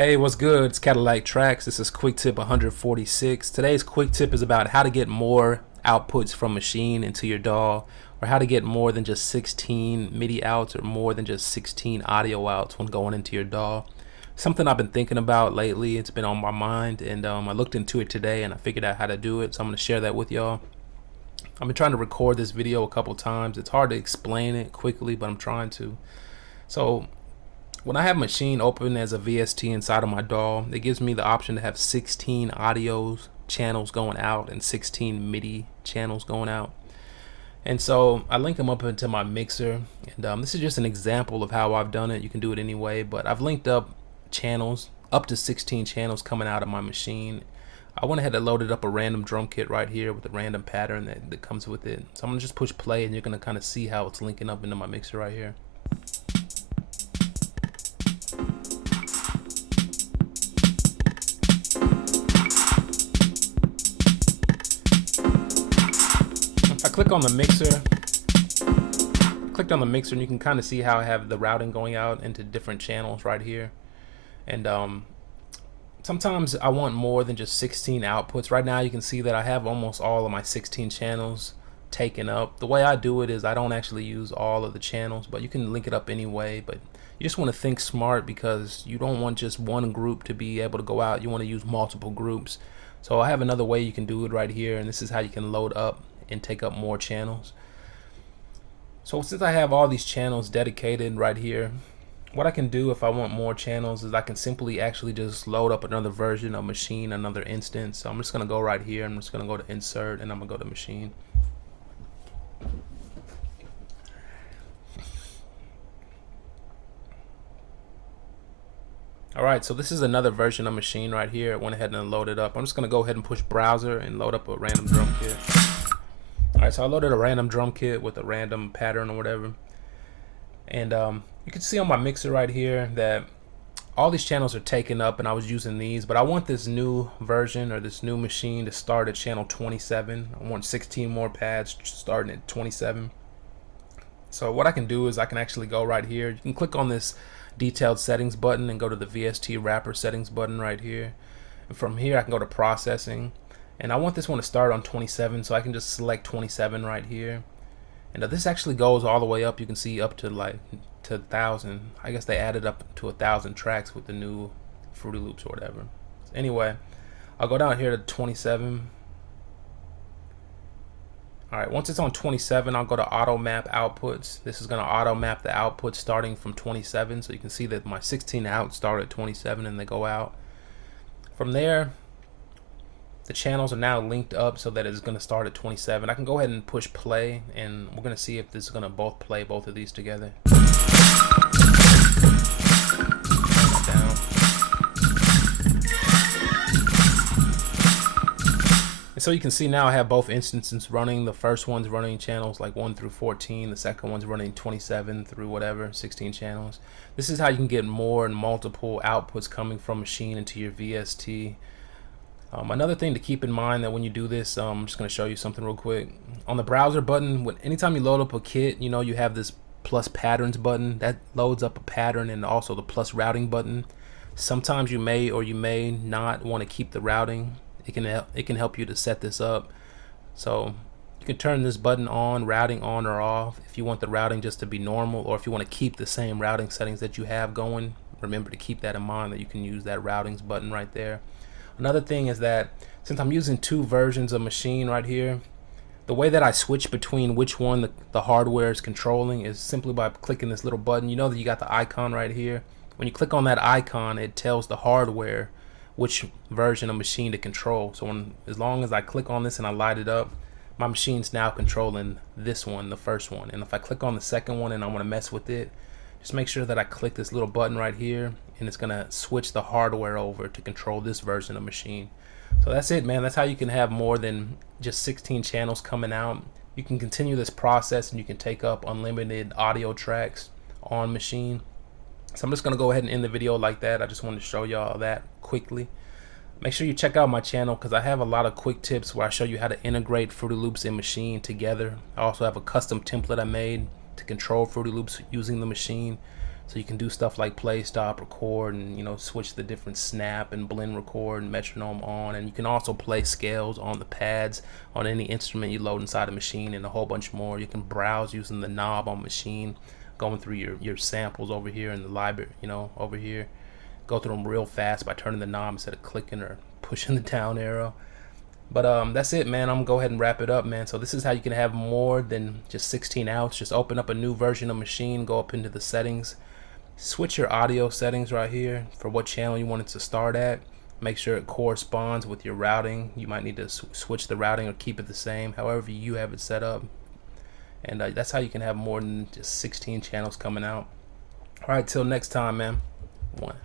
Hey, what's good? It's Cadillaktrackz. This is quick tip 146. Today's quick tip is about how to get more outputs from machine into your DAW, or how to get more than just 16 MIDI outs or more than just 16 audio outs when going into your DAW. Something I've been thinking about lately. It's been on my mind, and I looked into it today and I figured out how to do it, so I'm going to share that with y'all. I've been trying to record this video a couple times. It's hard to explain it quickly, but I'm trying to. So when I have machine open as a VST inside of my DAW, it gives me the option to have 16 audio channels going out and 16 MIDI channels going out. And so I link them up into my mixer, and this is just an example of how I've done it. You can do it anyway, but I've linked up channels, up to 16 channels coming out of my machine. I went ahead and loaded up a random drum kit right here with a random pattern that comes with it. So I'm gonna just push play and you're gonna kind of see how it's linking up into my mixer right here. Click on the mixer, clicked on the mixer, and you can kind of see how I have the routing going out into different channels right here. And sometimes I want more than just 16 outputs. Right now you can see that I have almost all of my 16 channels taken up. The way I do it is I don't actually use all of the channels, but you can link it up anyway. But you just want to think smart, because you don't want just one group to be able to go out. You want to use multiple groups. So I have another way you can do it right here, and this is how you can load up and take up more channels. So since I have all these channels dedicated right here, what I can do if I want more channels is I can simply actually just load up another version of machine, another instance. So I'm just gonna go right here, I'm just gonna go to insert, and I'm gonna go to machine. Alright, so this is another version of machine right here. I went ahead and loaded up. I'm just gonna go ahead and push browser and load up a random drum kit. Alright, so I loaded a random drum kit with a random pattern or whatever. And you can see on my mixer right here that all these channels are taken up, and I was using these, but I want this new version or this new machine to start at channel 27. I want 16 more pads starting at 27. So what I can do is I can actually go right here. You can click on this detailed settings button and go to the VST wrapper settings button right here. And from here I can go to processing. And I want this one to start on 27, so I can just select 27 right here. And this actually goes all the way up. You can see up to like to 1,000. I guess they added up to 1,000 tracks with the new Fruity Loops or whatever. Anyway, I'll go down here to 27. Alright, once it's on 27, I'll go to auto map outputs. This is going to auto map the outputs starting from 27, so you can see that my 16 outs start at 27 and they go out. From there, the channels are now linked up so that it's going to start at 27. I can go ahead and push play, and we're going to see if this is going to both play both of these together. And so you can see now I have both instances running. The first one's running channels like 1 through 14. The second one's running 27 through whatever, 16 channels. This is how you can get more and multiple outputs coming from machine into your VST. Another thing to keep in mind that when you do this, I'm just going to show you something real quick. On the browser button, anytime you load up a kit, you know you have this plus patterns button that loads up a pattern, and also the plus routing button. Sometimes you may or you may not want to keep the routing. It can help you to set this up. So you can turn this button on, routing on or off, if you want the routing just to be normal, or if you want to keep the same routing settings that you have going. Remember to keep that in mind, that you can use that routings button right there. Another thing is that since I'm using two versions of machine right here, the way that I switch between which one the hardware is controlling is simply by clicking this little button. You know that you got the icon right here. When you click on that icon, it tells the hardware which version of machine to control. So as long as I click on this and I light it up, my machine's now controlling this one, the first one. And if I click on the second one and I want to mess with it, just make sure that I click this little button right here, and it's gonna switch the hardware over to control this version of machine. So that's it, man. That's how you can have more than just 16 channels coming out. You can continue this process and you can take up unlimited audio tracks on machine. So I'm just gonna go ahead and end the video like that. I just wanted to show y'all that quickly. Make sure you check out my channel, because I have a lot of quick tips where I show you how to integrate Fruity Loops and machine together. I also have a custom template I made to control Fruity Loops using the machine. So you can do stuff like play, stop, record, and switch the different snap and blend, record, and metronome on. And you can also play scales on the pads on any instrument you load inside a machine, and a whole bunch more. You can browse using the knob on machine, going through your samples over here in the library, over here. Go through them real fast by turning the knob instead of clicking or pushing the down arrow. But that's it, man. I'm gonna go ahead and wrap it up, man. So this is how you can have more than just 16 outs. Just open up a new version of Machine, go up into the settings, switch your audio settings right here for what channel you want it to start at. Make sure it corresponds with your routing. You might need to switch the routing or keep it the same, however you have it set up. And that's how you can have more than just 16 channels coming out. All right, till next time, man. One.